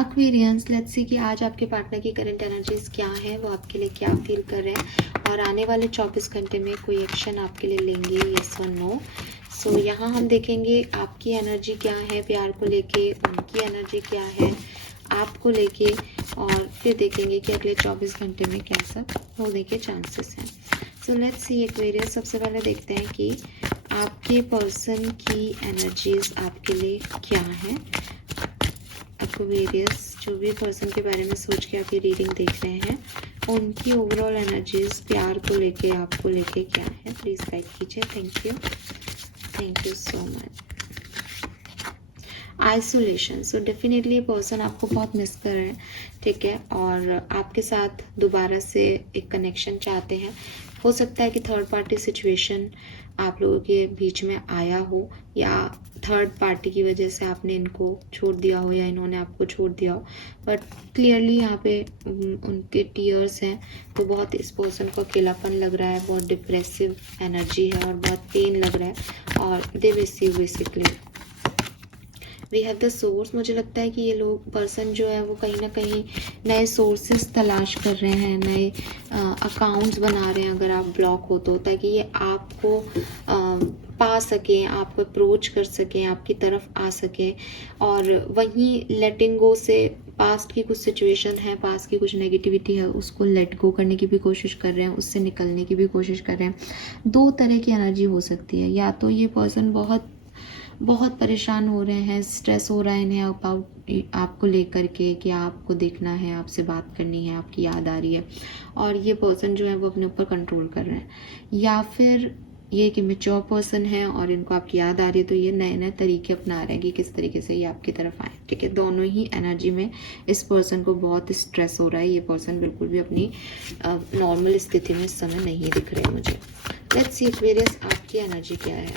Aquarians, let's see कि आज आपके पार्टनर की करंट एनर्जीज क्या है, वो आपके लिए क्या फील कर रहे हैं और आने वाले 24 घंटे में कोई एक्शन आपके लिए लेंगे, यस और नो। सो यहाँ हम देखेंगे आपकी एनर्जी क्या है प्यार को लेके, उनकी एनर्जी क्या है आपको लेके, और फिर देखेंगे कि अगले 24 घंटे में कैसा होने के चांसेस हैं। सो लेट्स सी एक्वेरियस, सबसे पहले देखते हैं कि आपके पर्सन की एनर्जीज आपके लिए क्या है। एक्वेरियस, जो भी पर्सन के बारे में सोच के आप ये रीडिंग देख रहे हैं, उनकी ओवरऑल एनर्जीज प्यार को लेके आपको लेके क्या है, प्लीज गाइड कीजिए। Thank you so much. Isolation, so definitely ये पर्सन आपको बहुत मिस कर रहे हैं, ठीक है, और आपके साथ दोबारा से एक कनेक्शन चाहते हैं। हो सकता है कि थर्ड पार्टी सिचुएशन आप लोगों के बीच में आया हो, या थर्ड पार्टी की वजह से आपने इनको छोड़ दिया हो या इन्होंने आपको छोड़ दिया हो, बट क्लियरली यहाँ पे उनके टीयर्स हैं, तो बहुत इस पर्सन को अकेलापन लग रहा है, बहुत डिप्रेसिव एनर्जी है और बहुत पेन लग रहा है, और they wish you basically. We have the source, मुझे लगता है कि ये लोग पर्सन जो है वो कहीं ना कहीं नए सोर्सेस तलाश कर रहे हैं, नए अकाउंट्स बना रहे हैं अगर आप ब्लॉक हो तो, ताकि ये आपको पा सकें, आपको अप्रोच कर सकें, आपकी तरफ आ सकें, और वहीं लेटिंग गो से पास्ट की कुछ सिचुएशन है, पास्ट की कुछ नेगेटिविटी है, उसको लेट गो करने की भी कोशिश कर रहे हैं, उससे निकलने की भी कोशिश कर रहे हैं। दो तरह की एनर्जी हो सकती है, या तो ये पर्सन बहुत परेशान हो रहे हैं, स्ट्रेस हो रहा है इन्हें अबाउट आपको लेकर के, कि आपको देखना है, आपसे बात करनी है, आपकी याद आ रही है, और ये पर्सन जो है वो अपने ऊपर कंट्रोल कर रहे हैं। या फिर ये कि मैच्योर पर्सन है और इनको आपकी याद आ रही है, तो ये नए नए तरीके अपना रहे हैं कि किस तरीके से ये आपकी तरफ आए, ठीक है। दोनों ही एनर्जी में इस पर्सन को बहुत स्ट्रेस हो रहा है, ये पर्सन बिल्कुल भी अपनी नॉर्मल स्थिति में इस समय नहीं दिख रहे मुझे। लेट्स सी एक्वेरियस, आपकी एनर्जी क्या है।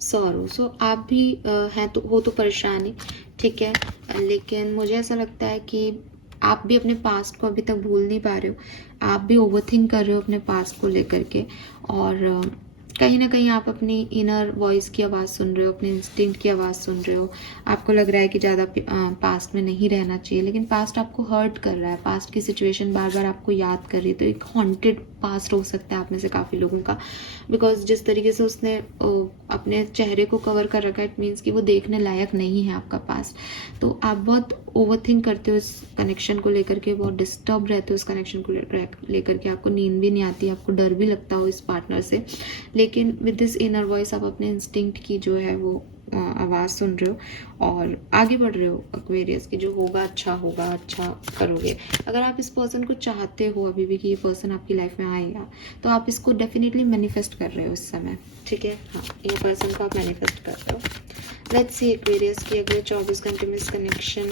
सॉरो, सो आप भी हैं तो हो तो परेशानी, ठीक है, लेकिन मुझे ऐसा लगता है कि आप भी अपने पास्ट को अभी तक भूल नहीं पा रहे हो, आप भी ओवरथिंक कर रहे हो अपने पास्ट को लेकर के, और कहीं ना कहीं आप अपनी इनर वॉइस की आवाज़ सुन रहे हो, अपने इंस्टिंक्ट की आवाज़ सुन रहे हो। आपको लग रहा है कि ज़्यादा पास्ट में नहीं रहना चाहिए, लेकिन पास्ट आपको हर्ट कर रहा है, पास्ट की सिचुएशन बार बार आपको याद कर रही है, तो एक हॉन्टेड पास्ट हो सकता है आप में से काफ़ी लोगों का, बिकॉज जिस तरीके से उसने अपने चेहरे को कवर कर रखा है, इट मीन्स कि वो देखने लायक नहीं है आपका पास्ट। तो आप बहुत ओवरथिंक करते हो इस कनेक्शन को लेकर के, बहुत डिस्टर्ब रहते हो इस कनेक्शन को लेकर के, आपको नींद भी नहीं आती, आपको डर भी लगता हो इस पार्टनर से, लेकिन विद दिस इनर वॉइस आप अपने इंस्टिंक्ट की जो है वो आवाज़ सुन रहे हो और आगे बढ़ रहे हो एक्वेरियस, की जो होगा अच्छा करोगे। अगर आप इस पर्सन को चाहते हो अभी भी कि ये पर्सन आपकी लाइफ में आएगा, तो आप इसको डेफिनेटली मैनिफेस्ट कर रहे हो इस समय, ठीक है। हाँ, ये पर्सन को आप मैनिफेस्ट कर रहे हो। लेट्स सी एक्वेरियस की अगले 24 घंटे में इस कनेक्शन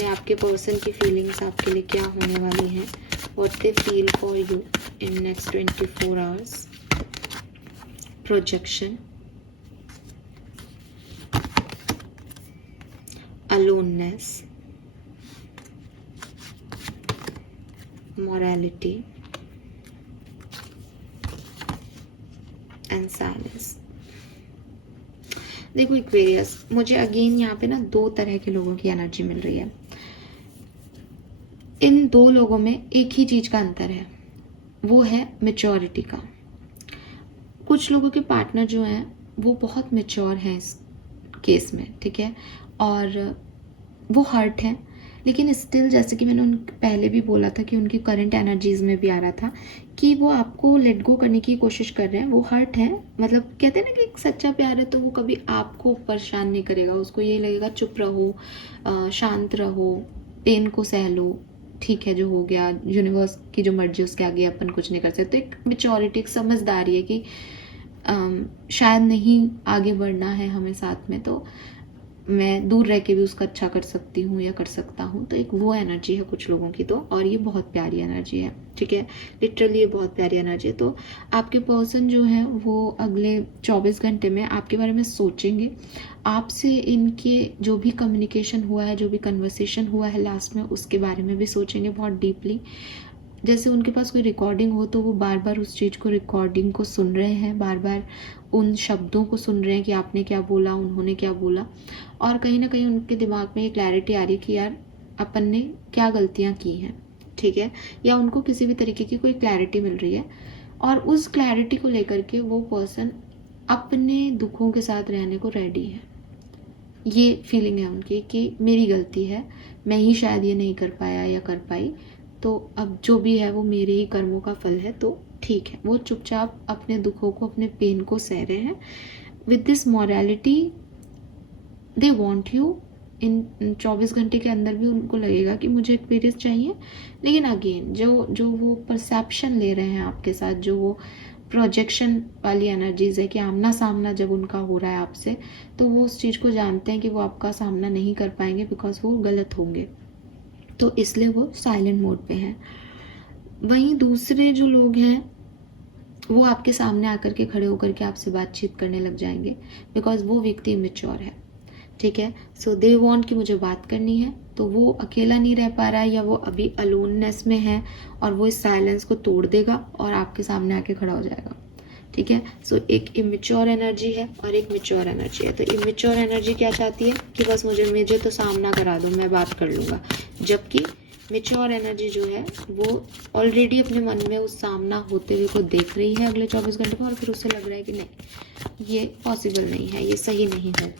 में आपके पर्सन की फीलिंग्स आपके लिए क्या होने वाली हैं, what they feel for you in next 24 hours. Projection, aloneness, morality and silence। देखो एक्वेरियस, मुझे अगेन यहाँ पे ना दो तरह के लोगों की एनर्जी मिल रही है। इन दो लोगों में एक ही चीज का अंतर है, वो है मेच्योरिटी का। कुछ लोगों के पार्टनर जो हैं वो बहुत मेच्योर हैं इस केस में, ठीक है, और वो हर्ट हैं, लेकिन स्टिल जैसे कि मैंने पहले भी बोला था कि उनकी करंट एनर्जीज में भी आ रहा था कि वो आपको लेट गो करने की कोशिश कर रहे हैं, वो हर्ट हैं। मतलब कहते हैं ना कि एक सच्चा प्यार है तो वो कभी आपको परेशान नहीं करेगा, उसको यही लगेगा चुप रहो, शांत रहो, पेन को सह लो, ठीक है, जो हो गया, यूनिवर्स की जो मर्जी उसके आगे अपन कुछ नहीं कर सकते। तो एक मेच्योरिटी, एक समझदारी है कि शायद नहीं आगे बढ़ना है हमें साथ में, तो मैं दूर रह के भी उसका अच्छा कर सकती हूँ या कर सकता हूँ। तो एक वो एनर्जी है कुछ लोगों की, तो और ये बहुत प्यारी एनर्जी है, ठीक है, लिटरली ये बहुत प्यारी एनर्जी है। तो आपके पर्सन जो है वो अगले 24 घंटे में आपके बारे में सोचेंगे, आपसे इनके जो भी कम्युनिकेशन हुआ है, जो भी कन्वर्सेशन हुआ है लास्ट में, उसके बारे में भी सोचेंगे बहुत डीपली। जैसे उनके पास कोई रिकॉर्डिंग हो तो वो बार बार उस चीज़ को, रिकॉर्डिंग को सुन रहे हैं, बार बार उन शब्दों को सुन रहे हैं कि आपने क्या बोला, उन्होंने क्या बोला, और कहीं ना कहीं उनके दिमाग में ये क्लैरिटी आ रही है कि यार अपन ने क्या गलतियाँ की हैं, ठीक है, या उनको किसी भी तरीके की कोई क्लैरिटी मिल रही है, और उस क्लैरिटी को लेकर के वो पर्सन अपने दुखों के साथ रहने को रेडी है। ये फीलिंग है उनकी कि मेरी गलती है, मैं ही शायद ये नहीं कर पाया या कर पाई, तो अब जो भी है वो मेरे ही कर्मों का फल है, तो ठीक है। वो चुपचाप अपने दुखों को, अपने पेन को सह रहे हैं with this morality. They want you, इन 24 घंटे के अंदर भी उनको लगेगा कि मुझे एक्सपीरियंस चाहिए, लेकिन अगेन जो वो परसेप्शन ले रहे हैं आपके साथ, जो वो प्रोजेक्शन वाली एनर्जीज है कि आमना सामना जब उनका हो रहा है आपसे, तो वो उस चीज़ को जानते हैं कि वो आपका सामना नहीं कर पाएंगे बिकॉज वो गलत होंगे, तो इसलिए वो साइलेंट मोड पे हैं। वहीं दूसरे जो लोग हैं वो आपके सामने आकर के खड़े होकर के आपसे बातचीत करने लग जाएंगे बिकॉज वो व्यक्ति इमेच्योर है, ठीक है। सो दे वांट कि मुझे बात करनी है, तो वो अकेला नहीं रह पा रहा है या वो अभी अलोननेस में है और वो इस साइलेंस को तोड़ देगा और आपके सामने आके खड़ा हो जाएगा, ठीक है। सो एक इमेच्योर एनर्जी है और एक मेच्योर एनर्जी है। तो इमेच्योर एनर्जी क्या चाहती है कि बस मुझे तो सामना करा दो, मैं बात कर लूँगा, जबकि मेच्योर एनर्जी जो है वो ऑलरेडी अपने मन में उस सामना होते हुए को देख रही है अगले 24 घंटे में, और फिर उसे लग रहा है कि नहीं, ये पॉसिबल नहीं है, ये सही नहीं होगा,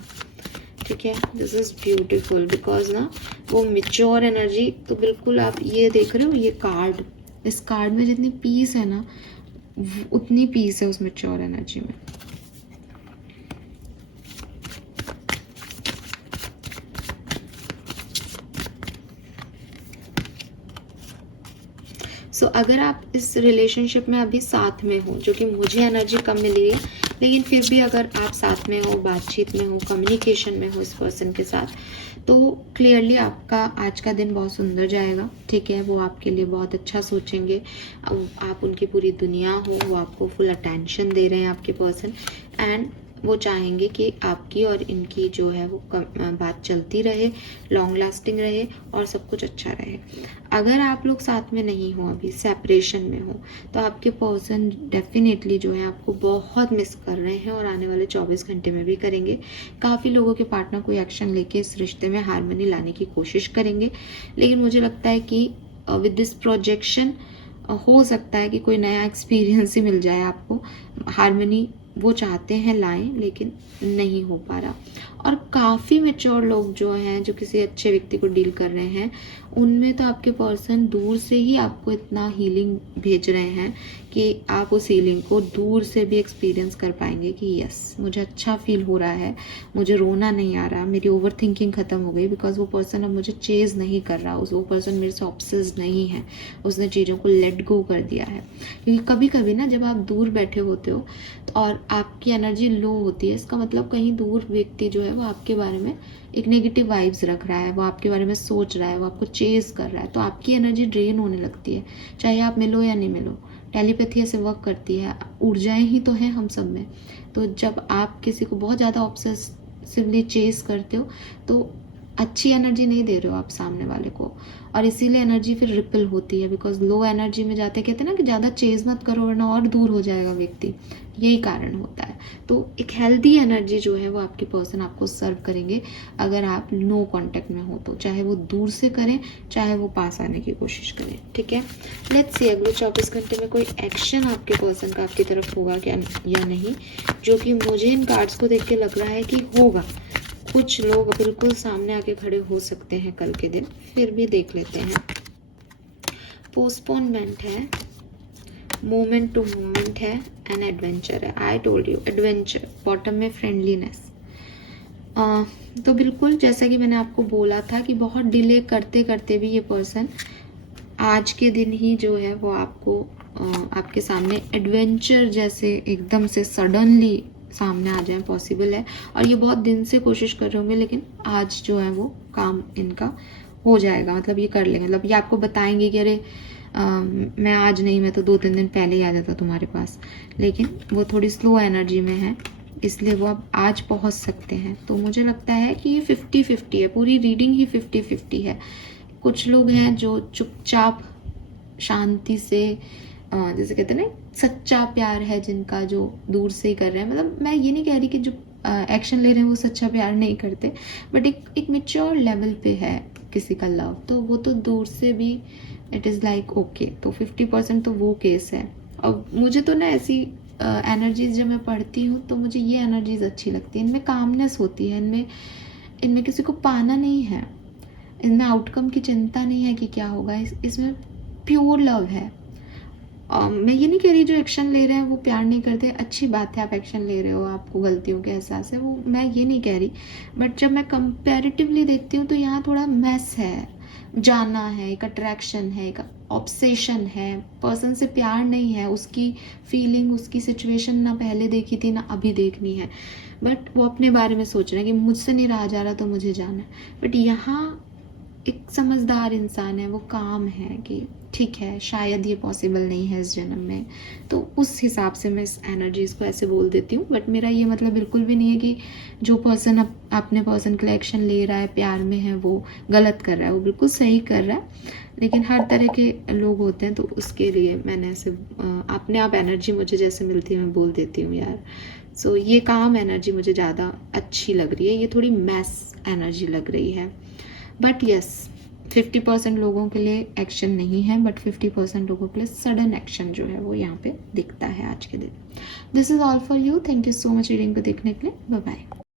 ठीक है। दिस इज ब्यूटीफुल बिकॉज ना वो मेच्योर एनर्जी, तो बिल्कुल आप ये देख रहे हो, ये कार्ड, इस कार्ड में जितनी पीस है ना उतनी पीस है उस मेच्योर एनर्जी में। सो अगर आप इस रिलेशनशिप में अभी साथ में हो, जो कि मुझे एनर्जी कम मिल रही है, लेकिन फिर भी अगर आप साथ में हो, बातचीत में हो, कम्युनिकेशन में हो इस पर्सन के साथ, तो क्लियरली आपका आज का दिन बहुत सुंदर जाएगा, ठीक है। वो आपके लिए बहुत अच्छा सोचेंगे, आप उनकी पूरी दुनिया हो, वो आपको फुल अटेंशन दे रहे हैं आपके पर्सन, एंड वो चाहेंगे कि आपकी और इनकी जो है वो बात चलती रहे, लॉन्ग लास्टिंग रहे और सब कुछ अच्छा रहे। अगर आप लोग साथ में नहीं हो, अभी सेपरेशन में हो, तो आपके पर्सन डेफिनेटली जो है आपको बहुत मिस कर रहे हैं और आने वाले 24 घंटे में भी करेंगे। काफ़ी लोगों के पार्टनर कोई एक्शन लेके इस रिश्ते में हार्मनी लाने की कोशिश करेंगे, लेकिन मुझे लगता है कि विद दिस प्रोजेक्शन हो सकता है कि कोई नया एक्सपीरियंस ही मिल जाए आपको। हार्मनी वो चाहते हैं लाएं, लेकिन नहीं हो पा रहा। और काफ़ी मेच्योर लोग जो हैं, जो किसी अच्छे व्यक्ति को डील कर रहे हैं, उनमें तो आपके पर्सन दूर से ही आपको इतना हीलिंग भेज रहे हैं कि आप उस हीलिंग को दूर से भी एक्सपीरियंस कर पाएंगे कि यस, मुझे अच्छा फील हो रहा है, मुझे रोना नहीं आ रहा, मेरी ओवर थिंकिंग ख़त्म हो गई, बिकॉज वो पर्सन अब मुझे चेज़ नहीं कर रहा, वो पर्सन मेरे से ऑब्सेस्ड नहीं है, उसने चीज़ों को लेट गो कर दिया है। क्योंकि कभी कभी ना जब आप दूर बैठे होते हो और आपकी एनर्जी लो होती है, इसका मतलब कहीं दूर व्यक्ति जो है वो आपके बारे में एक नेगेटिव वाइब्स रख रहा है, वो आपके बारे में सोच रहा है, वो आपको चेज कर रहा है, तो आपकी एनर्जी ड्रेन होने लगती है, चाहे आप मिलो या नहीं मिलो। टेलीपैथी ऐसे वर्क करती है, ऊर्जाएं ही तो हैं हम सब में। तो जब आप किसी को बहुत ज़्यादा ऑब्सेसिवली चेज करते हो तो अच्छी एनर्जी नहीं दे रहे हो आप सामने वाले को, और इसीलिए एनर्जी फिर रिपल होती है, बिकॉज लो एनर्जी में जाते कहते हैं ना कि ज़्यादा चेज मत करो वरना और दूर हो जाएगा व्यक्ति, यही कारण होता है। तो एक हेल्दी एनर्जी जो है वो आपके पर्सन आपको सर्व करेंगे अगर आप नो कांटेक्ट में हो, तो चाहे वो दूर से करें चाहे वो पास आने की कोशिश करें, ठीक है। लेट्स सी अगले 24 घंटे में कोई एक्शन आपके पर्सन का आपकी तरफ होगा क्या या नहीं, जो कि मुझे इन कार्ड्स को देख के लग रहा है कि होगा। कुछ लोग बिल्कुल सामने आके खड़े हो सकते हैं कल के दिन, फिर भी देख लेते हैं। पोस्टपोनमेंट है, मोमेंट टू मोमेंट है, एंड एडवेंचर है। I told you adventure, bottom में फ्रेंडलीनेस। तो बिल्कुल जैसा कि मैंने आपको बोला था कि बहुत डिले करते करते भी ये पर्सन आज के दिन ही जो है वो आपको आपके सामने एडवेंचर जैसे एकदम से सडनली सामने आ जाए, पॉसिबल है। और ये बहुत दिन से कोशिश कर रहे होंगे, लेकिन आज जो है वो काम इनका हो जाएगा, मतलब ये कर लेंगे, मतलब ये आपको बताएंगे कि अरे मैं आज नहीं, मैं तो 2-3 दिन पहले ही आ जाता तुम्हारे पास, लेकिन वो थोड़ी स्लो एनर्जी में है, इसलिए वो अब आज पहुंच सकते हैं। तो मुझे लगता है कि ये 50-50 है, पूरी रीडिंग ही 50-50 है। कुछ लोग हैं जो चुपचाप शांति से जैसे कहते हैं ना सच्चा प्यार है जिनका, जो दूर से ही कर रहे हैं। मतलब मैं ये नहीं कह रही कि जो एक्शन ले रहे हैं वो सच्चा प्यार नहीं करते, बट एक मेच्योर लेवल पे है किसी का लव, तो वो तो दूर से भी इट इज़ लाइक ओके। तो 50% तो वो केस है। और मुझे तो ना ऐसी एनर्जीज जब मैं पढ़ती हूँ तो मुझे ये एनर्जीज अच्छी लगती है। इनमें कामनेस होती है, इनमें किसी को पाना नहीं है, इनमें आउटकम की चिंता नहीं है कि क्या होगा। इसमें प्योर लव है। मैं ये नहीं कह रही जो एक्शन ले रहे हैं वो प्यार नहीं करते। अच्छी बात है, आप एक्शन ले रहे हो, आपको गलतियों के एहसास है, वो मैं ये नहीं कह रही। बट जब मैं कंपैरेटिवली देखती हूँ तो यहाँ थोड़ा मैस है, जाना है, एक अट्रैक्शन है, एक ऑब्सेशन है, पर्सन से प्यार नहीं है, उसकी फीलिंग, उसकी सिचुएशन ना पहले देखी थी ना अभी देखनी है, बट वो अपने बारे में सोच रहे हैं कि मुझसे नहीं रहा जा रहा तो मुझे जाना है। बट यहाँ एक समझदार इंसान है, वो काम है कि ठीक है शायद ये पॉसिबल नहीं है इस जन्म में, तो उस हिसाब से मैं इस एनर्जीज़ को ऐसे बोल देती हूँ। बट मेरा ये मतलब बिल्कुल भी नहीं है कि जो पर्सन अपने पर्सन के लिए एक्शन ले रहा है, प्यार में है, वो गलत कर रहा है। वो बिल्कुल सही कर रहा है, लेकिन हर तरह के लोग होते हैं, तो उसके लिए मैंने ऐसे अपने आप एनर्जी मुझे जैसे मिलती है मैं बोल देती हूँ यार। सो ये काम एनर्जी मुझे ज़्यादा अच्छी लग रही है, ये थोड़ी मैस एनर्जी लग रही है। बट यस 50% लोगों के लिए एक्शन नहीं है, बट 50% लोगों के लिए सडन एक्शन जो है वो यहाँ पे दिखता है आज के दिन। This is all for you. Thank you so much reading को देखने के लिए। Bye bye.